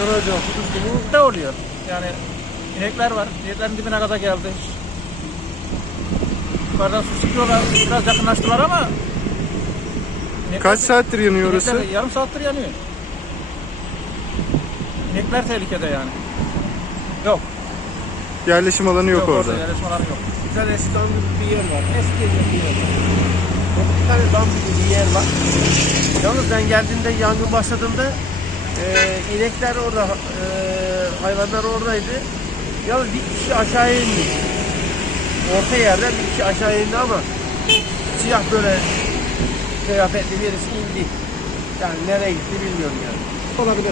Hocam bu Ne oluyor? Yani inekler var. İneklerin dibine kadar geldi. Yukarıdan su sıkıyorlar. Biraz yakınlaştılar ama inekler- Kaç saattir yanıyor orası? inekler yarım saattir yanıyor. İnekler tehlikede yani. Yok. Yerleşim alanı yok, orada. Yerleşim alanı yok. bir tane eski dam gibi bir yer var. Eski bir yer var. Orada bir tane dam gibi bir yer var. Yalnız ben geldiğimde yangın başladığında e, inekler orada, e, hayvanlar oradaydı. Yalnız bir kişi aşağıya indi. Orta yerden bir kişi aşağı indi ama siyah böyle kıyafetli birisi indi. Yani nereye gitti bilmiyorum yani. Olabilir